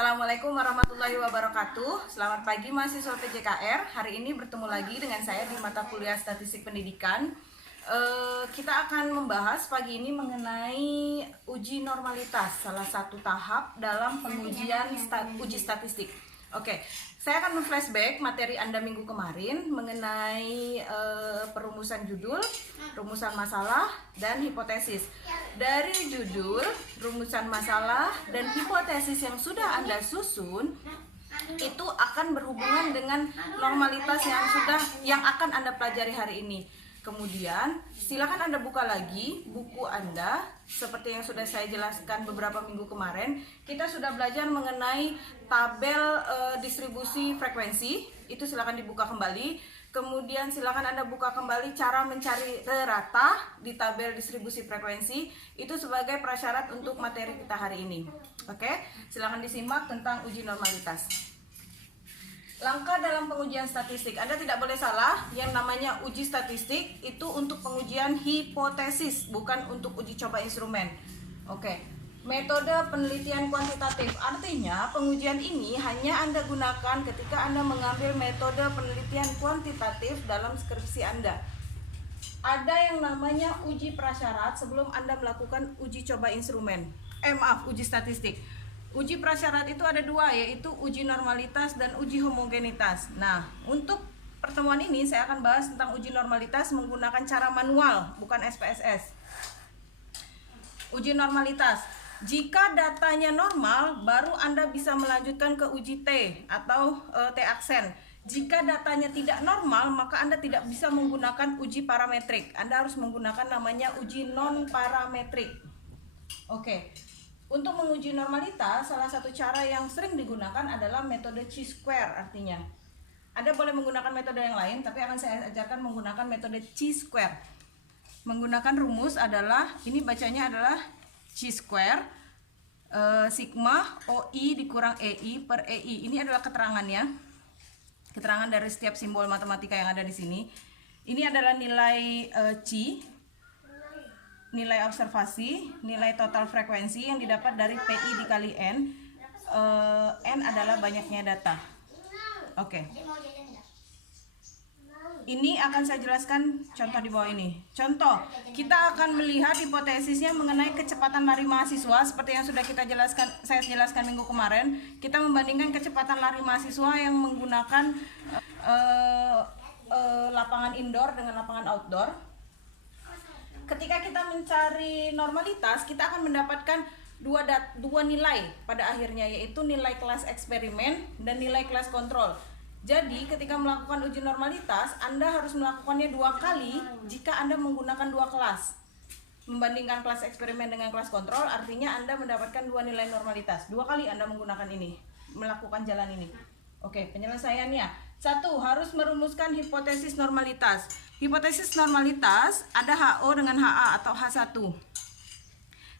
Assalamualaikum warahmatullahi wabarakatuh. Selamat pagi mahasiswa PJKR. Hari ini bertemu lagi dengan saya di mata kuliah Statistik Pendidikan. Kita akan membahas pagi ini mengenai uji normalitas, salah satu tahap dalam pengujian uji statistik. Oke, saya akan men-flashback materi Anda minggu kemarin mengenai perumusan judul, rumusan masalah, dan hipotesis. Dari judul, rumusan masalah, dan hipotesis yang sudah Anda susun, itu akan berhubungan dengan normalitas yang akan Anda pelajari hari ini. Kemudian silakan Anda buka lagi buku Anda. Seperti yang sudah saya jelaskan beberapa minggu kemarin, kita sudah belajar mengenai tabel distribusi frekuensi. Itu silakan dibuka kembali. Kemudian silakan Anda buka kembali cara mencari rata di tabel distribusi frekuensi. Itu sebagai prasyarat untuk materi kita hari ini. Oke, silakan disimak tentang uji normalitas. Langkah dalam pengujian statistik, Anda tidak boleh salah. Yang namanya uji statistik itu untuk pengujian hipotesis, bukan untuk uji coba instrumen. Oke. Metode penelitian kuantitatif, artinya pengujian ini hanya Anda gunakan ketika Anda mengambil metode penelitian kuantitatif dalam skripsi Anda. Ada yang namanya uji prasyarat sebelum Anda melakukan uji coba instrumen. Uji statistik. Uji prasyarat itu ada dua, yaitu uji normalitas dan uji homogenitas. Nah, untuk pertemuan ini saya akan bahas tentang uji normalitas menggunakan cara manual, bukan SPSS. Uji normalitas. Jika datanya normal, baru Anda bisa melanjutkan ke uji T atau T aksen. Jika datanya tidak normal, maka Anda tidak bisa menggunakan uji parametrik. Anda harus menggunakan namanya uji non-parametrik. Oke. Untuk menguji normalitas, salah satu cara yang sering digunakan adalah metode chi-square artinya. Anda boleh menggunakan metode yang lain, tapi akan saya ajarkan menggunakan metode chi-square. Menggunakan rumus adalah, ini bacanya adalah chi-square sigma OI dikurang EI per EI. Ini adalah keterangannya. Keterangan dari setiap simbol matematika yang ada di sini. Ini adalah nilai chi, nilai observasi, nilai total frekuensi yang didapat dari PI dikali N. N adalah banyaknya data. Oke. Ini akan saya jelaskan contoh di bawah ini. Contoh, kita akan melihat hipotesisnya mengenai kecepatan lari mahasiswa seperti yang sudah saya jelaskan minggu kemarin. Kita membandingkan kecepatan lari mahasiswa yang menggunakan lapangan indoor dengan lapangan outdoor. Ketika kita mencari normalitas, kita akan mendapatkan dua nilai pada akhirnya, yaitu nilai kelas eksperimen dan nilai kelas kontrol. Jadi ketika melakukan uji normalitas, Anda harus melakukannya 2 kali jika Anda menggunakan 2 kelas. Membandingkan kelas eksperimen dengan kelas kontrol, artinya Anda mendapatkan 2 nilai normalitas. 2 kali Anda menggunakan ini, melakukan jalan ini. Oke, penyelesaiannya. 1. Harus merumuskan hipotesis normalitas. Hipotesis normalitas ada HO dengan HA atau H1.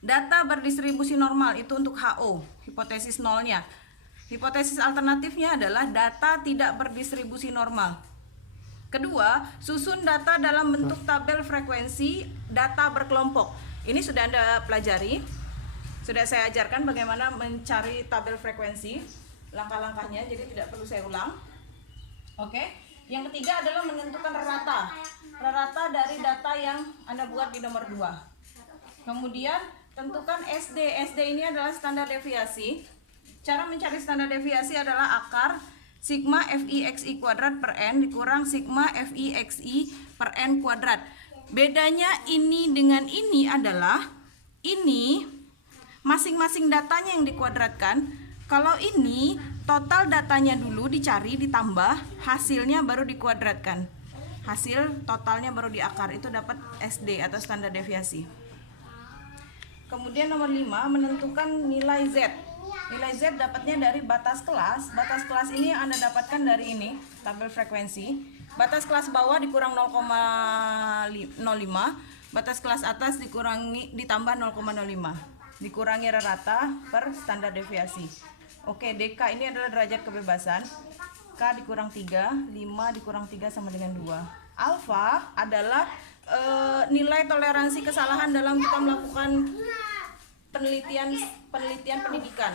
Data berdistribusi normal itu untuk HO, hipotesis nolnya. Hipotesis alternatifnya adalah data tidak berdistribusi normal. Kedua, susun data dalam bentuk tabel frekuensi data berkelompok. Ini sudah Anda pelajari. Sudah saya ajarkan bagaimana mencari tabel frekuensi, langkah-langkahnya, jadi tidak perlu saya ulang. Oke. Yang ketiga adalah menentukan rata. Rata dari data yang Anda buat di nomor 2. Kemudian tentukan SD. SD ini adalah standar deviasi. Cara mencari standar deviasi adalah akar sigma FIXI kuadrat per N dikurang sigma FIXI per N kuadrat. Bedanya ini dengan ini adalah ini masing-masing datanya yang dikuadratkan. Kalau ini total datanya dulu dicari ditambah, hasilnya baru dikuadratkan. Hasil totalnya baru diakar, itu dapat SD atau standar deviasi. Kemudian nomor 5, menentukan nilai Z. Nilai Z dapatnya dari batas kelas. Batas kelas ini yang Anda dapatkan dari ini, tabel frekuensi. Batas kelas bawah dikurang 0,05. Batas kelas atas ditambah 0,05. Dikurangi rata per standar deviasi. Oke, DK ini adalah derajat kebebasan. K dikurang 3, 5 dikurang 3 sama dengan 2. Alfa adalah nilai toleransi kesalahan dalam kita melakukan penelitian pendidikan.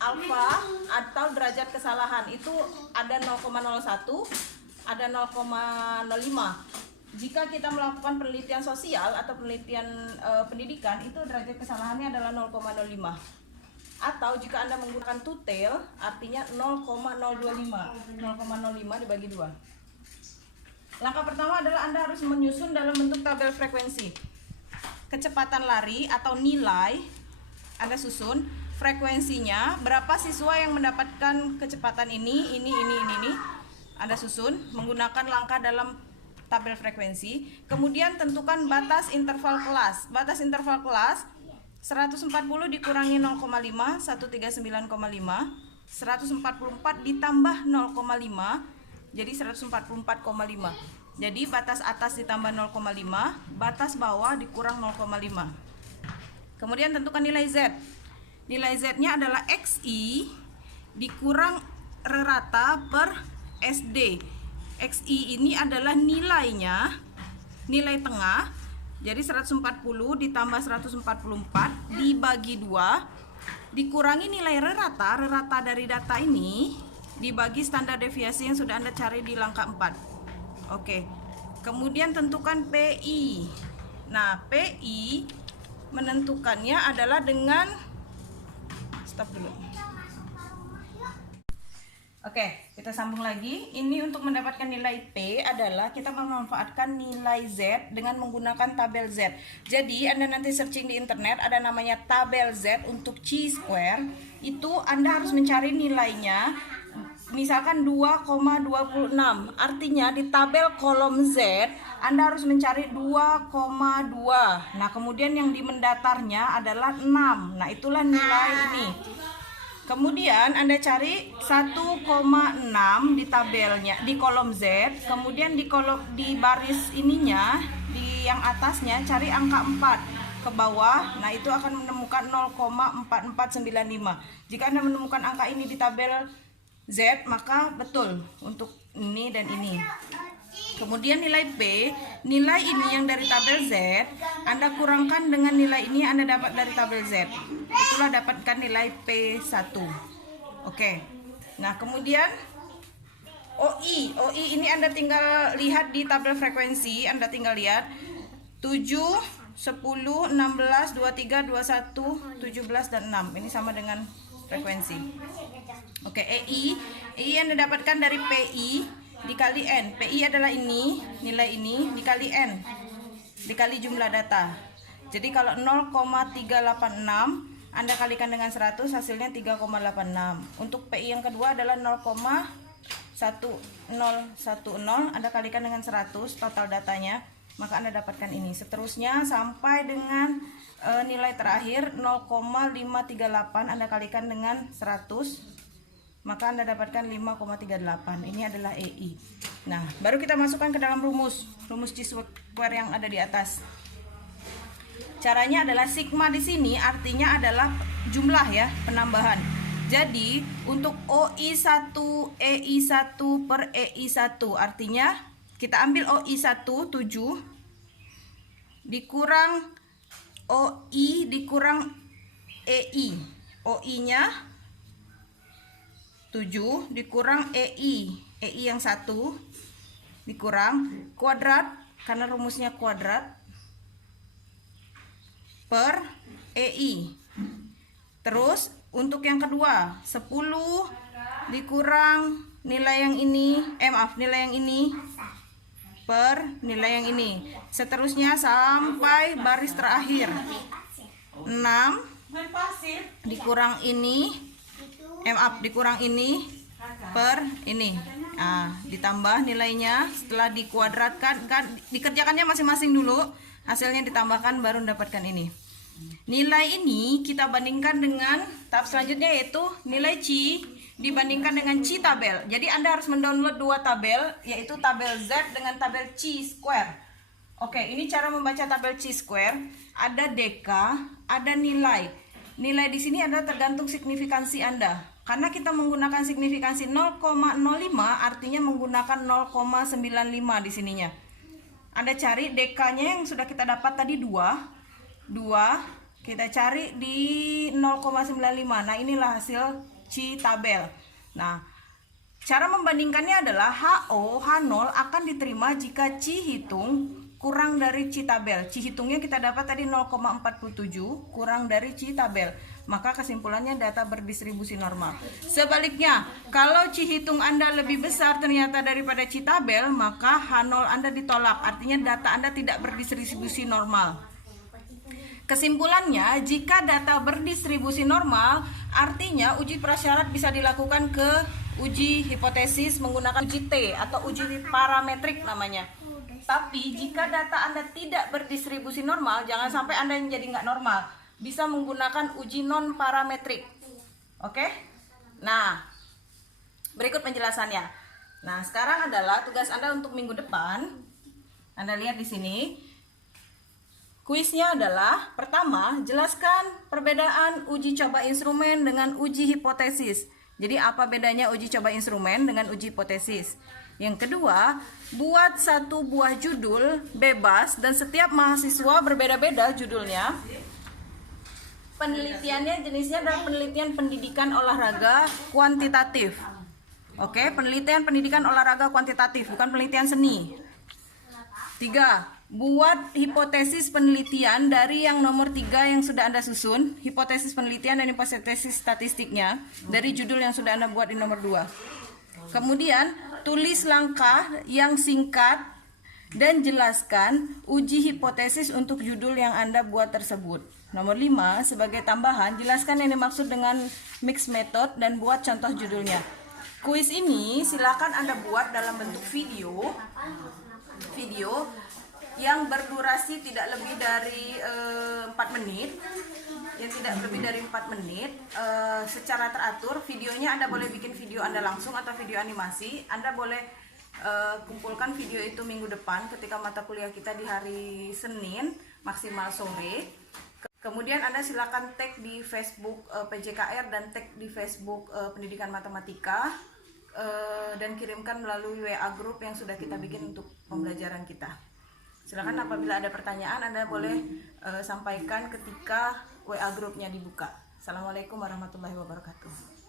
Alfa alfa atau derajat kesalahan itu ada 0,01, ada 0,05. Jika kita melakukan penelitian sosial atau penelitian pendidikan, itu derajat kesalahannya adalah 0,05. Atau jika Anda menggunakan two-tail, artinya 0,025. 0,05 dibagi 2. Langkah pertama adalah Anda harus menyusun dalam bentuk tabel frekuensi. Kecepatan lari atau nilai, Anda susun frekuensinya, berapa siswa yang mendapatkan kecepatan ini. Anda susun menggunakan langkah dalam tabel frekuensi. Kemudian tentukan batas interval kelas. Batas interval kelas 140 dikurangi 0,5, 139,5. 144 ditambah 0,5, jadi 144,5. Jadi batas atas ditambah 0,5, batas bawah dikurang 0,5. Kemudian tentukan nilai Z. Nilai Z-nya adalah XI dikurang rata per SD. XI ini adalah nilainya, nilai tengah. Jadi 140 ditambah 144 dibagi 2 dikurangi nilai rata dari data ini dibagi standar deviasi yang sudah Anda cari di langkah 4. Oke. Kemudian tentukan PI. Nah, PI menentukannya adalah dengan stop dulu. Oke, kita sambung lagi. Ini untuk mendapatkan nilai P adalah kita memanfaatkan nilai Z dengan menggunakan tabel Z. Jadi Anda nanti searching di internet ada namanya tabel Z untuk chi-square. Itu Anda harus mencari nilainya. Misalkan 2,26. Artinya di tabel kolom Z Anda harus mencari 2,2. Nah, kemudian yang di mendatarnya adalah 6. Nah, itulah nilai ini. Kemudian Anda cari 1,6 di tabelnya di kolom Z, kemudian di baris ininya, di yang atasnya cari angka 4 ke bawah. Nah, itu akan menemukan 0,4495. Jika Anda menemukan angka ini di tabel Z, maka betul untuk ini dan ini. Kemudian nilai P, nilai ini yang dari tabel Z, Anda kurangkan dengan nilai ini Anda dapat dari tabel Z. Itulah dapatkan nilai P1. Oke. Nah, kemudian OI. OI ini Anda tinggal lihat di tabel frekuensi, Anda tinggal lihat 7, 10, 16, 23, 21, 17 dan 6. Ini sama dengan frekuensi. Oke, EI. EI Anda dapatkan dari PI dikali N. PI adalah ini, nilai ini dikali N, dikali jumlah data. Jadi kalau 0,386 Anda kalikan dengan 100, hasilnya 3,86. Untuk PI yang kedua adalah 0,1010 Anda kalikan dengan 100 total datanya, maka Anda dapatkan ini. Seterusnya sampai dengan nilai terakhir 0,538 Anda kalikan dengan 100, maka Anda dapatkan 5,38. Ini adalah EI. Nah, baru kita masukkan ke dalam rumus chi-square yang ada di atas. Caranya adalah sigma di sini artinya adalah jumlah ya, penambahan. Jadi, untuk OI1 EI1 per EI1 artinya kita ambil OI1 7 dikurang OI dikurang EI. OI-nya 7 dikurang EI yang 1 dikurang kuadrat karena rumusnya kuadrat per EI. Terus untuk yang kedua 10 dikurang nilai yang ini nilai yang ini per nilai yang ini. Seterusnya sampai baris terakhir 6 dikurang ini dikurang ini per ini. Nah, ditambah nilainya setelah dikuadratkan, kan dikerjakannya masing-masing dulu, hasilnya ditambahkan baru mendapatkan ini. Nilai ini kita bandingkan dengan tahap selanjutnya, yaitu nilai chi dibandingkan dengan chi tabel. Jadi Anda harus mendownload dua tabel, yaitu tabel Z dengan tabel chi-square. Oke, ini cara membaca tabel chi-square. Ada deka, ada nilai. Nilai di sini adalah tergantung signifikansi Anda. Karena kita menggunakan signifikansi 0,05 artinya menggunakan 0,95 di sininya. Anda cari dekanya yang sudah kita dapat tadi 2, kita cari di 0,95. Nah, inilah hasil Citabel. Nah, cara membandingkannya adalah HO, H0 akan diterima jika Cihitung kurang dari Citabel. Cihitungnya kita dapat tadi 0,47 kurang dari Citabel. Maka kesimpulannya data berdistribusi normal. Sebaliknya, kalau Cihitung Anda lebih besar ternyata daripada Citabel, maka H0 Anda ditolak. Artinya data Anda tidak berdistribusi normal. Kesimpulannya, jika data berdistribusi normal, artinya uji prasyarat bisa dilakukan ke uji hipotesis menggunakan uji T atau uji parametrik namanya. Tapi jika data Anda tidak berdistribusi normal, jangan sampai Anda yang jadi nggak normal. Bisa menggunakan uji non parametrik. Oke? Nah, berikut penjelasannya. Nah, sekarang adalah tugas Anda untuk minggu depan. Anda lihat di sini. Kuisnya adalah, pertama, jelaskan perbedaan uji coba instrumen dengan uji hipotesis. Jadi apa bedanya uji coba instrumen dengan uji hipotesis? Yang kedua, buat satu buah judul bebas dan setiap mahasiswa berbeda-beda judulnya. Penelitiannya jenisnya adalah penelitian pendidikan olahraga kuantitatif. Oke, penelitian pendidikan olahraga kuantitatif, bukan penelitian seni. 3. Buat hipotesis penelitian dari yang nomor 3 yang sudah Anda susun, hipotesis penelitian dan hipotesis statistiknya dari judul yang sudah Anda buat di nomor 2. Kemudian, tulis langkah yang singkat dan jelaskan uji hipotesis untuk judul yang Anda buat tersebut. Nomor 5, sebagai tambahan, jelaskan yang dimaksud dengan mixed method dan buat contoh judulnya. Kuis ini silakan Anda buat dalam bentuk video yang berdurasi tidak lebih dari 4 menit. Yang tidak lebih dari 4 menit secara teratur. Videonya Anda boleh bikin video Anda langsung atau video animasi. Anda boleh kumpulkan video itu minggu depan ketika mata kuliah kita di hari Senin maksimal sore. Kemudian Anda silakan tag di Facebook PJKR dan tag di Facebook Pendidikan Matematika dan kirimkan melalui WA group yang sudah kita bikin untuk pembelajaran kita. Silakan apabila ada pertanyaan Anda boleh sampaikan ketika WA grupnya dibuka. Assalamualaikum warahmatullahi wabarakatuh.